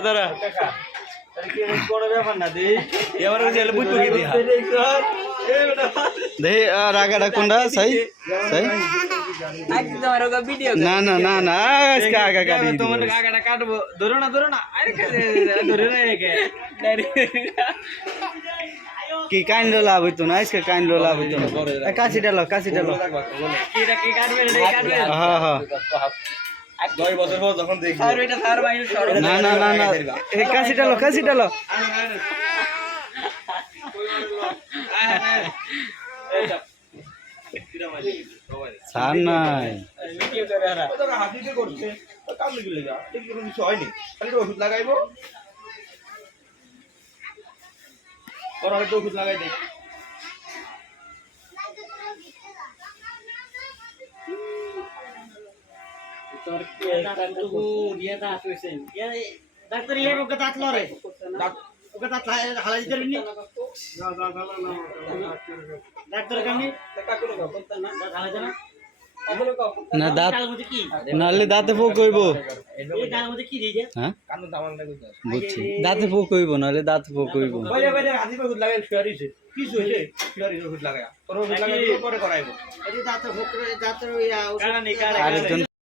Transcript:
দাঁড়া এবার বুঝবো কি দিয়া দেখি রাগাটা কোনটা সাই সাই না না না না আজকে আগা কাটি তোমার আগাটা কাটবো ধরো না আরে ধরে না কি কাইন্ড লাভ হইতো না আজকে কাইন্ড লাভ হইতো না কাশি ডালো হ্যাঁ হ্যাঁ 10 বছর পর যখন দেখি না না না না কাশি ডালো ছাড় নাই হাতিতে করছে কাম লিখে যা ঠিক কোনো কিছু হয়নি খালি ওষুধ লাগাইবো ওরা হয়তো ওষুধ লাগাই দেয় ডাক্তার ইয়ে ওকে দাঁত লড়ে ওকে দাঁত হালাই দিতে পারবি ডাক্তার কামনি না দাঁত নাহলে দাঁতে পোক হইব হ্যাঁ বুঝছি দাঁতে পোক হইব নাহলে দাঁতে পোক হইব হাতিতে ওষুধ লাগাই শুয়ারিছে কিছু হয়েছে শুয়ারিছে ওষুধ লাগাই তোর ওষুধ লাগাই পরে করাইবো দাঁতের আরেকজন